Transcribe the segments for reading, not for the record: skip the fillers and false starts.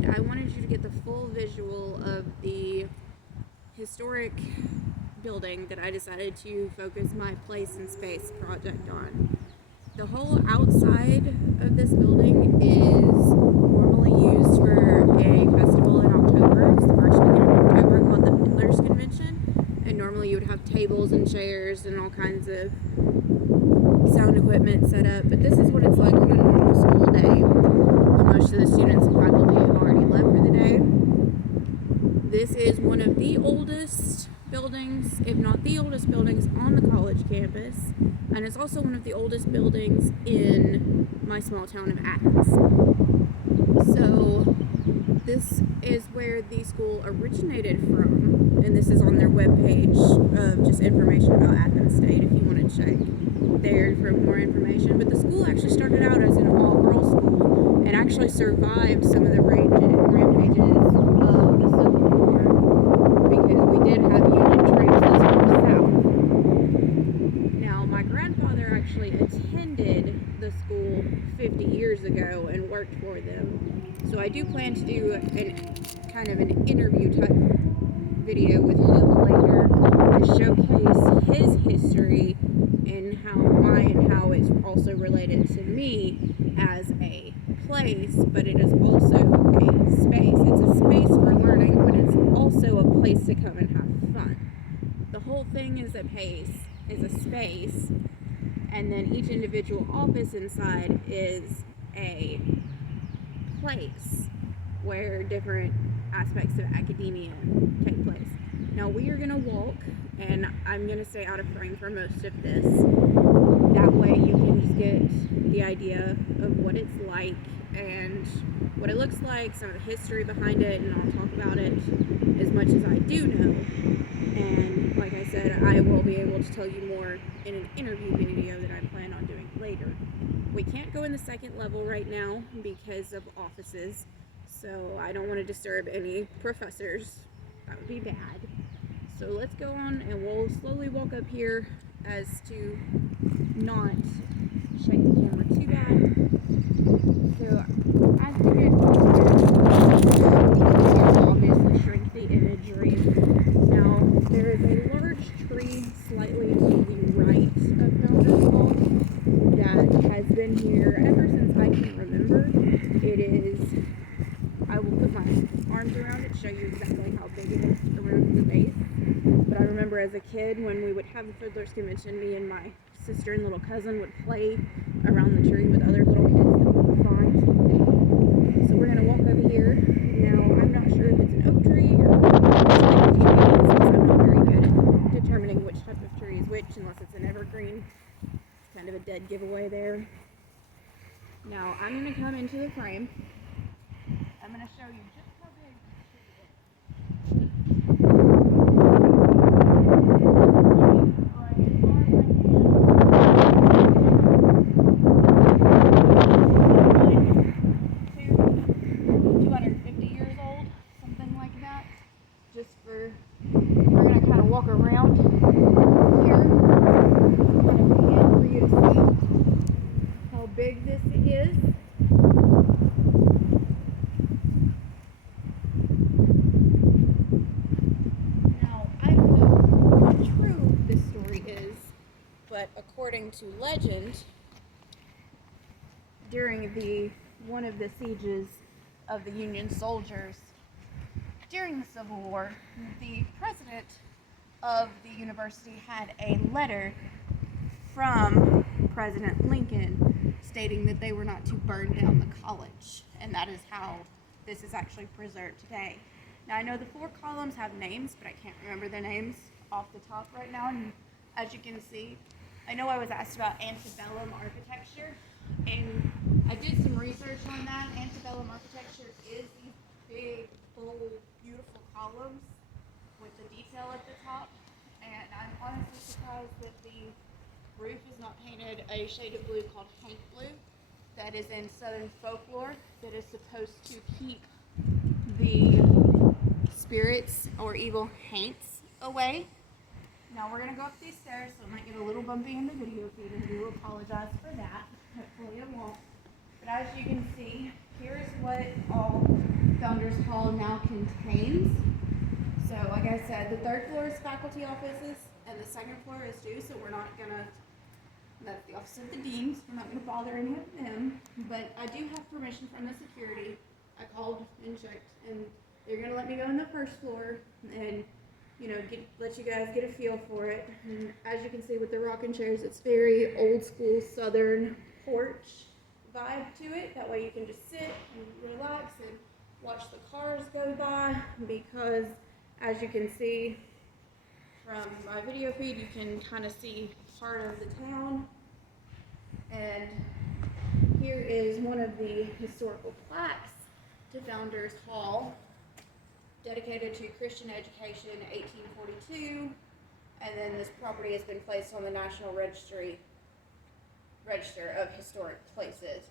said, I wanted you to get the full visual of the historic building that I decided to focus my place and space project on. The whole outside of this building is normally used for a festival in October. It's the first weekend of October, called the Fiddler's Convention. And normally you would have tables and chairs and all kinds of sound equipment set up. But this is what it's like on a normal school day. Most of the students probably have already left for the day. This is one of the oldest buildings, if not the oldest buildings on the college campus, and it's also one of the oldest buildings in my small town of Athens. So this is where the school originated from, and this is on their webpage of just information about Athens State if you want to check there for more information. But the school actually started out as an all-girls school and actually survived some of the rampages of the Civil War, because we did have Union troops that were south. Now, my grandfather actually attended the school 50 years ago and worked for them. So I do plan to do kind of an interview type video with him later to showcase his history and how it's also related to me as a place, but it is also a space. It's a space for learning, but it's also a place to come and have fun. The whole thing is a space, and then each individual office inside is a place where different aspects of academia take place. Now we are going to walk, and I'm going to stay out of frame for most of this. That way you can just get the idea of what it's like and what it looks like, some of the history behind it, and I'll talk about it as much as I do know. And like I said, I will be able to tell you more in an interview video that I plan on doing later. We can't go in the second level right now because of offices, so I don't want to disturb any professors. That would be bad. So let's go on and we'll slowly walk up here as to not shake the camera too bad. So I figured obviously shrink the imagery. Now there is a large tree slightly to the right of Founders Hall that has been here ever since I can remember. I will put my arms around it to show you exactly how big it is around the base. But I remember as a kid when we would have the Fiddler's Convention, me and my sister and little cousin would play around the tree with other little kids that we would find. So we're going to walk over here. Now, I'm not sure if it's an oak tree or what type of tree it is, because I'm not very good at determining which type of tree is which unless it's an evergreen. It's kind of a dead giveaway there. Now, I'm going to come into the frame. I'm going to show you just how big this tree is. We're going to kind of walk around here, kind of pan for you to see how big this is. Now, I don't know how true this story is, but according to legend, during one of the sieges of the Union soldiers, during the Civil War, the president of the university had a letter from President Lincoln stating that they were not to burn down the college, and that is how this is actually preserved today. Now, I know the four columns have names, but I can't remember the names off the top right now, and as you can see, I know I was asked about antebellum architecture, and I did some research on that. Antebellum architecture is these big, bold, beautiful columns with the detail at the top, and I'm honestly surprised that the roof is not painted a shade of blue called Hank blue that is in Southern folklore that is supposed to keep the spirits or evil Hanks away. Now we're going to go up these stairs, so it might get a little bumpy in the video feed, and we will apologize for that. Hopefully it won't. But as you can see, here's what all Founders Hall now contains. So, like I said, the third floor is faculty offices, and the second floor is due. So we're not gonna. That's the office of the deans. We're not gonna bother any of them. But I do have permission from the security. I called and checked, and they're gonna let me go on the first floor and, you know, let you guys get a feel for it. And as you can see with the rocking chairs, it's very old school Southern porch vibe to it. That way you can just sit and relax and watch the cars go by, because as you can see from my video feed, you can kind of see part of the town. And here is one of the historical plaques to Founders Hall, dedicated to Christian education in 1842. And then this property has been placed on the National Register of Historic Places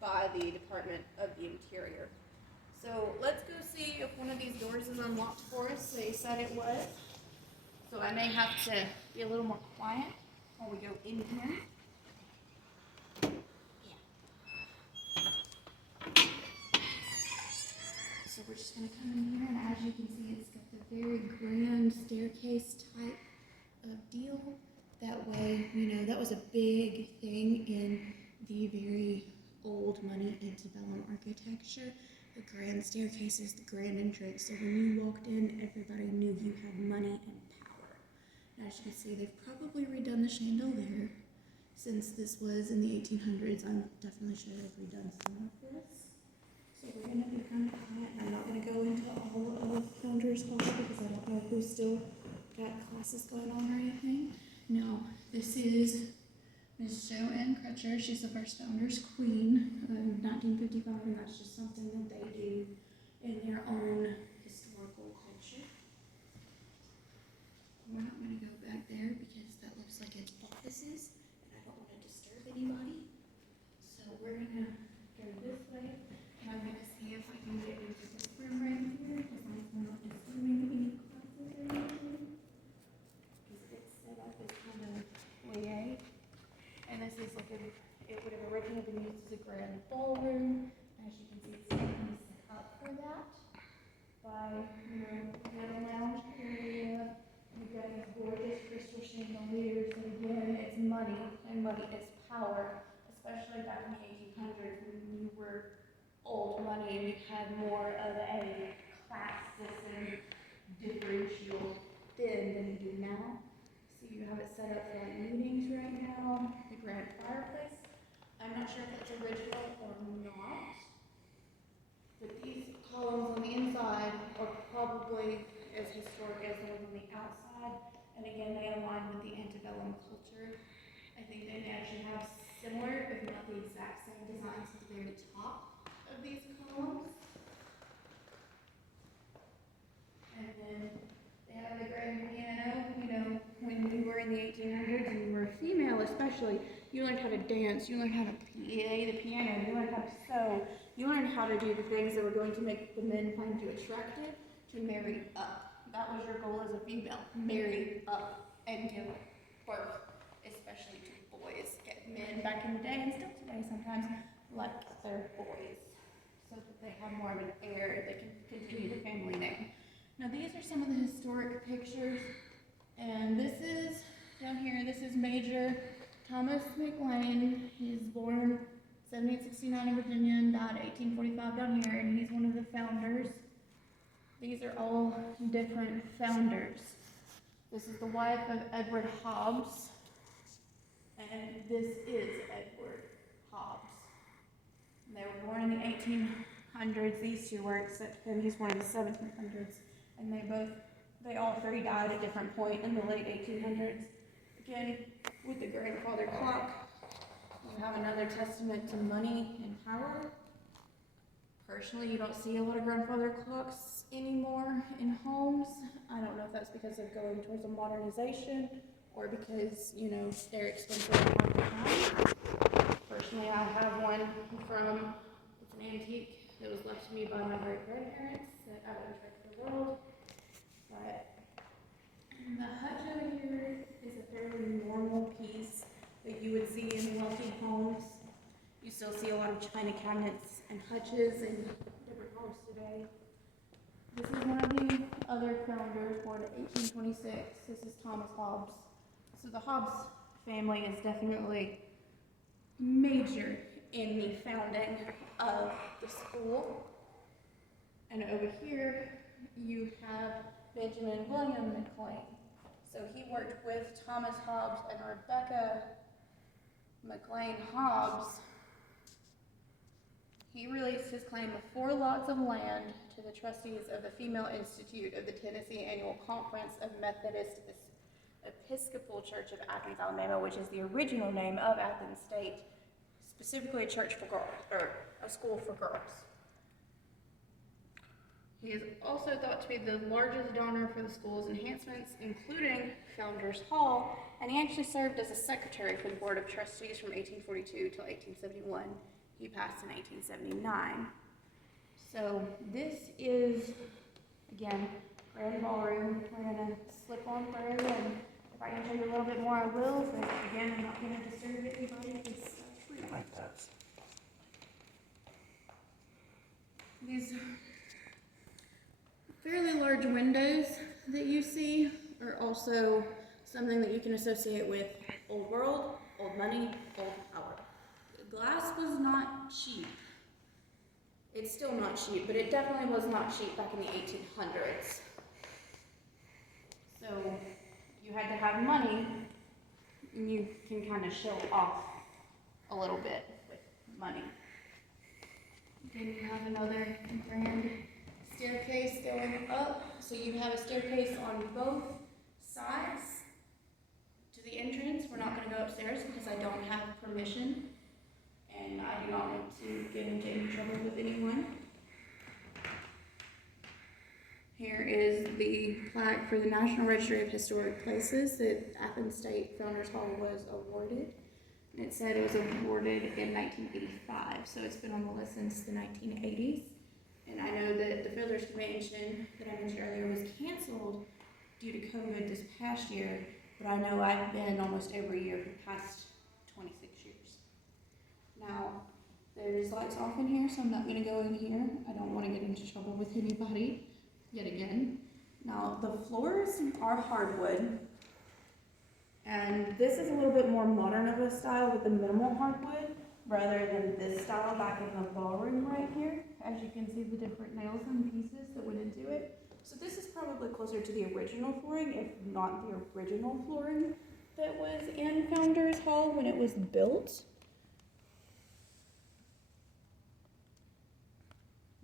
by the Department of the Interior. So let's go see if one of these doors is unlocked for us. They said it was. So I may have to be a little more quiet when we go in here. So we're just going to come in here, and as you can see, it's got the very grand staircase type of deal. That way, you know, that was a big thing in the very old money antebellum architecture. The grand staircases, the grand entrance. So when you walked in, everybody knew you had money and power. And as you can see, they've probably redone the chandelier. Since this was in the 1800s, I'm definitely sure they've redone some of this. So we're going to be kind of quiet. I'm not going to go into all of Founders Hall because I don't know who's still got classes going on or anything. No, this is Miss Joanne Crutcher. She's the first Founders Queen of 1955, and that's just something that they do in their own historical culture. We're not going to go back there because that looks like it's offices, and I don't want to disturb anybody. So we're going to go this way, and I'm going to see if I can get into this room right here, because I'm not disturbing any classes or anything. Because it's set up as kind of foyer. And this is like it would have originally been used as a grand ballroom. As you can see, it's definitely set up for that. By, you know, we have a lounge area. We've got these gorgeous crystal chandeliers. And again, it's money, and money is power, especially back in the 1800s when you were old money and you had more of a class system differential then than you do now. So you have it set up for like meetings right now. The grand fireplace. I'm not sure if it's original or not, but these columns on the inside are probably as historic as the ones on the outside. And again, they align with the antebellum culture. I think they actually have similar, if not the exact same designs at the very top of these columns. And then they have the grand piano. You know, when you were in the 1800s and you were a female especially, you learned how to dance, you learned how to play the piano, you learned how to sew, you learned how to do the things that were going to make the men find you attractive, to marry up. That was your goal as a female, marry up and give birth, especially to boys. Get men back in the day, and still today sometimes, like their boys, so that they have more of an heir, they can continue the family name. Now these are some of the historic pictures, and this is, down here, this is Major Thomas McLean. He was born 1769 in Virginia and died 1845 down here, and he's one of the founders. These are all different founders. This is the wife of Edward Hobbs, and this is Edward Hobbs. And they were born in the 1800s. These two were, except him, he's born in the 1700s. And they all three died at different point in the late 1800s. Again, with the grandfather clock, you have another testament to money and power. Personally, you don't see a lot of grandfather clocks anymore in homes. I don't know if that's because they're going towards a modernization or because, you know, they're expensive to have. Personally, I have one from, it's an antique. It was left to me by my great-grandparents that I wouldn't trade for the world. But the hutch over here is a fairly normal piece that you would see in wealthy homes. You still see a lot of of china cabinets and hutches and different homes today. This is one of the other founders, born in 1826. This is Thomas Hobbes. So the Hobbes family is definitely major in the founding of the school. And over here, you have Benjamin William McLean. So he worked with Thomas Hobbes and Rebecca McLean Hobbes. He released his claim of 4 lots of land to the trustees of the Female Institute of the Tennessee Annual Conference of Methodist Episcopal Church of Athens, Alabama, which is the original name of Athens State, specifically a church for girls, or a school for girls. He is also thought to be the largest donor for the school's enhancements, including Founders Hall, and he actually served as a secretary for the Board of Trustees from 1842 till 1871. He passed in 1879. So this is, again, grand ballroom. We're going to slip on through, and if I can show you a little bit more, I will, but again, I'm not going to disturb anybody. It's Like this. These fairly large windows that you see are also something that you can associate with old world, old money, old power. Glass was not cheap. It's still not cheap, but it definitely was not cheap back in the 1800s. So you had to have money, and you can kind of show off a little bit with money. Then you have another grand staircase going up. So you have a staircase on both sides to the entrance. We're not going to go upstairs because I don't have permission, and I do not want to get into any trouble with anyone. Here is the plaque for the National Registry of Historic Places that Athens State Founders Hall was awarded. And it said it was awarded in 1985, so it's been on the list since the 1980s. And I know that the Fiddler's Convention that I mentioned earlier was canceled due to COVID this past year, but I know I've been almost every year for the past 26 years. Now, there's lights off in here, so I'm not going to go in here. I don't want to get into trouble with anybody yet again. Now, the floors are hardwood, and this is a little bit more modern of a style with the minimal hardwood rather than this style back in the ballroom right here. As you can see, the different nails and pieces that went into it. So this is probably closer to the original flooring, if not the original flooring that was in Founders Hall when it was built.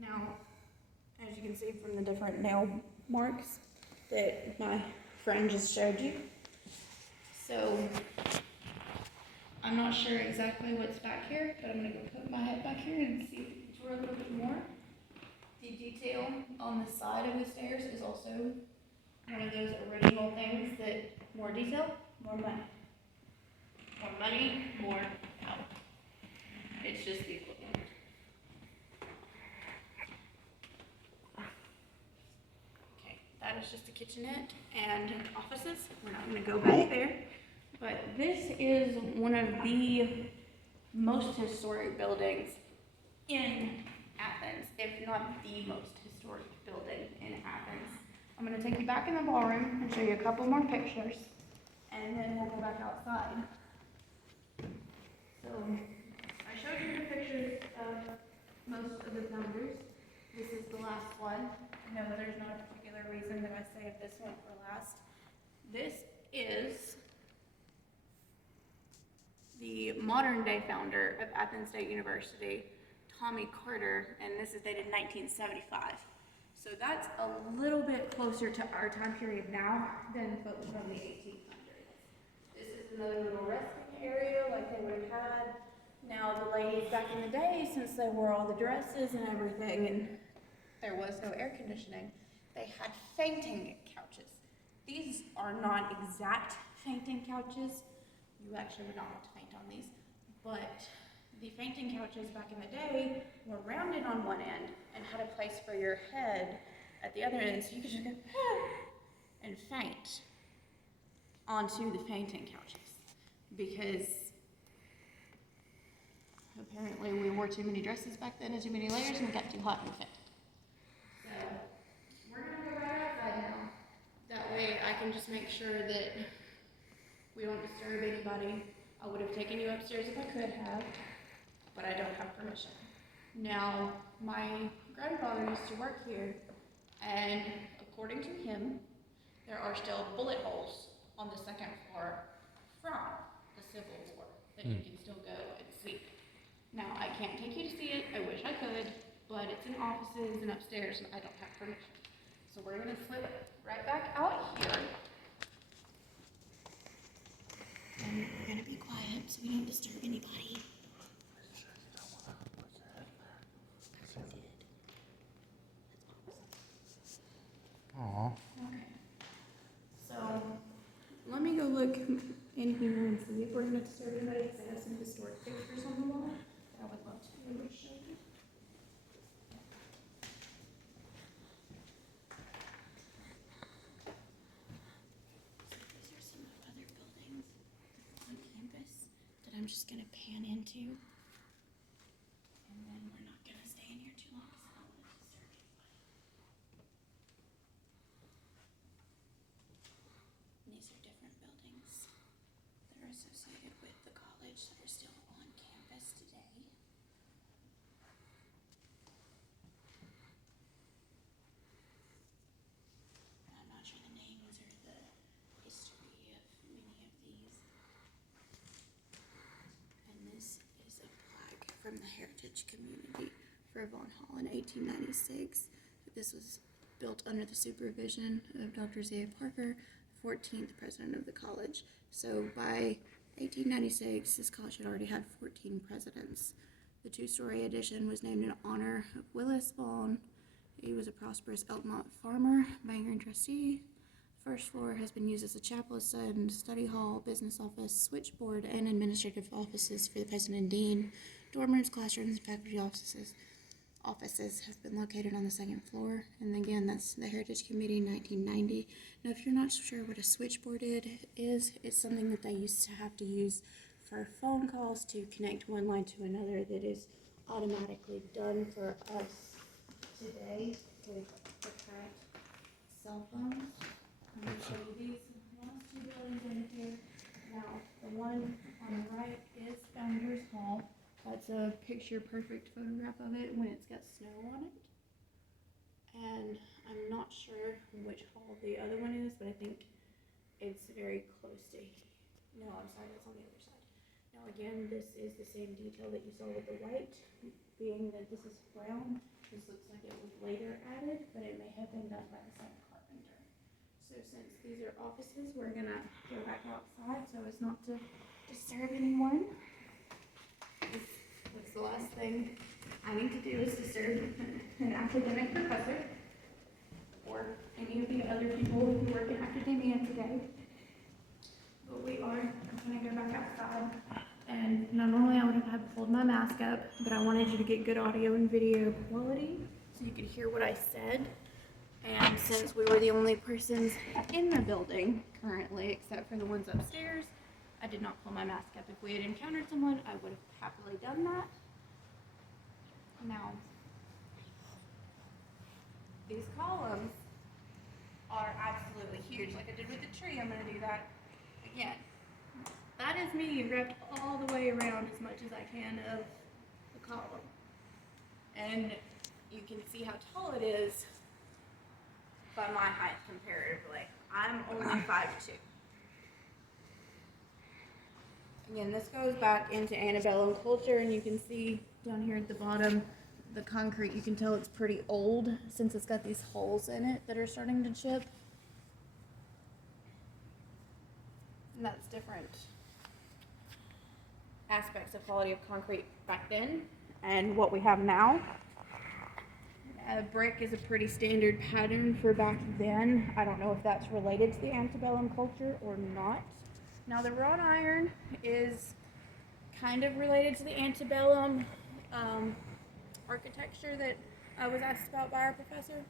Now, as you can see from the different nail marks that my friend just showed you. So, I'm not sure exactly what's back here, but I'm going to go put my head back here and see if we can tour a little bit more. The detail on the side of the stairs is also one of those original things that more detail, more money. More money, more power. It's just the equivalent. Okay, that is just a kitchenette and offices. We're not going to go back there. But this is one of the most historic buildings in Athens, if not the most historic building in Athens. I'm going to take you back in the ballroom and show you a couple more pictures, and then we'll go back outside. So, I showed you the pictures of most of the founders. This is the last one. No, there's not a particular reason that I saved this one for last. This is the modern day founder of Athens State University, Tommy Carter, and this is dated 1975. So that's a little bit closer to our time period now than folks from the 1800s. This is another little resting area like they would have had. Now the ladies back in the day, since they wore all the dresses and everything, and there was no air conditioning, they had fainting couches. These are not exact fainting couches. You actually would not want to faint on these, but the fainting couches back in the day were rounded on one end and had a place for your head at the other end, so you could just go and faint onto the fainting couches. Because apparently we wore too many dresses back then and too many layers and we got too hot in the fit. So we're gonna go right outside now. That way I can just make sure that we don't disturb anybody. I would have taken you upstairs if I could have, but I don't have permission. Now, my grandfather used to work here, and according to him, there are still bullet holes on the second floor from the Civil War that you can still go and see. Now, I can't take you to see it. I wish I could, but it's in offices and upstairs, and I don't have permission. So we're gonna slip right back out here. And we're gonna be quiet so we don't disturb anybody. Aw. Okay. So let me go look in here and see if we're gonna disturb anybody, because I have some historic pictures on the wall that I would love to be able to show you. So these are some other buildings on campus that I'm just gonna pan into. And then we're not gonna stay in here too long because I don't want to disturb anybody. These are different buildings that are associated with the college that are still on campus today. I'm not sure the names or the history of many of these. And this is a plaque from the Heritage Community for Vaughn Hall in 1896. This was built under the supervision of Dr. Zia Parker, 14th president of the college. So by 1896, this college had already had 14 presidents. The two-story addition was named in honor of Willis Vaughn. He was a prosperous Elkmont farmer, banker, and trustee. The first floor has been used as a chapel, study hall, business office, switchboard, and administrative offices for the president and dean. Dorm rooms, classrooms, and faculty offices have been located on the second floor. And again, that's the Heritage Committee, 1990. Now, if you're not sure what a switchboard is, it's something that they used to have to use for phone calls to connect one line to another that is automatically done for us today with the current cell phones. I'm going to show you these last two buildings in here. Now, the one on the right is Founders Hall. That's a picture-perfect photograph of it when it's got snow on it. And I'm not sure which hall the other one is, but I think it's very close to. No, I'm sorry, that's on the other side. Now again, this is the same detail that you saw with the white, being that this is brown. This looks like it was later added, but it may have been done by the same carpenter. So since these are offices, we're gonna go back outside so as not to disturb anyone. What's the last thing I need to do is disturb an academic professor or any of the other people who work in academia today. But we are going to go back outside. And now normally I would have had pulled my mask up, but I wanted you to get good audio and video quality so you could hear what I said. And since we were the only persons in the building currently, except for the ones upstairs, I did not pull my mask up. If we had encountered someone, I would have happily done that. Now, these columns are absolutely huge. Like I did with the tree, I'm going to do that again. That is me wrapped all the way around as much as I can of the column. And you can see how tall it is by my height comparatively. I'm only 5'2". Again, this goes back into antebellum culture, and you can see down here at the bottom, the concrete, you can tell it's pretty old since it's got these holes in it that are starting to chip. And that's different aspects of quality of concrete back then and what we have now. Brick is a pretty standard pattern for back then. I don't know if that's related to the antebellum culture or not. Now the wrought iron is kind of related to the antebellum architecture that I was asked about by our professor.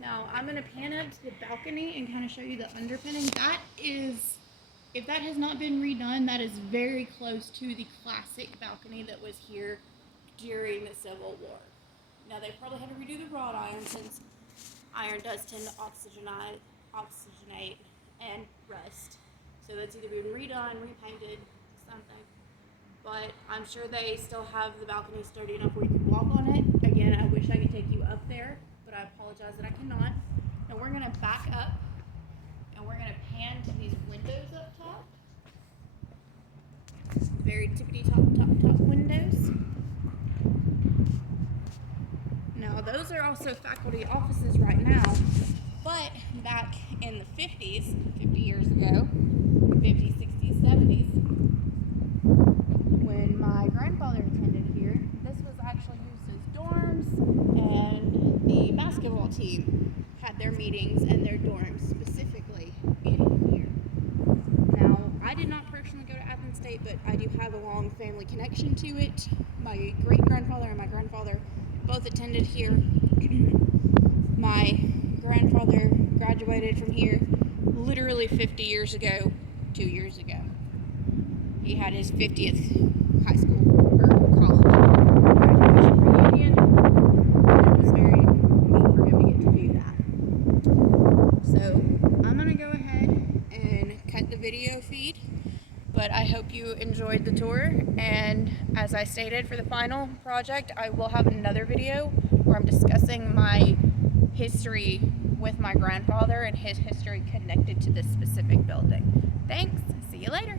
Now I'm going to pan up to the balcony and kind of show you the underpinning. That is if that has not been redone, that is very close to the classic balcony that was here during the Civil War. Now they probably had to redo the wrought iron since iron does tend to oxygenate and rust. So that's either been redone, repainted, something. But I'm sure they still have the balcony sturdy enough where you could walk on it. Again, I wish I could take you up there, but I apologize that I cannot. Now we're gonna back up and we're gonna pan to these windows up top. Very tippity top windows. Now those are also faculty offices right now, but back in the 50s, 50 years ago, 50s, 60s, 70s, when my grandfather attended here, this was actually used as dorms, and the basketball team had their meetings and their dorms specifically in here. Now, I did not personally go to Athens State, but I do have a long family connection to it. My great-grandfather and my grandfather both attended here. My grandfather graduated from here literally 50 years ago, 2 years ago. He had his 50th high school or college graduation reunion, and it was very neat for him to get to do that. So I'm gonna go ahead and cut the video feed, but I hope you enjoyed the tour, and as I stated, for the final project I will have another video where I'm discussing my history with my grandfather and his history connected to this specific building. Thanks, see you later.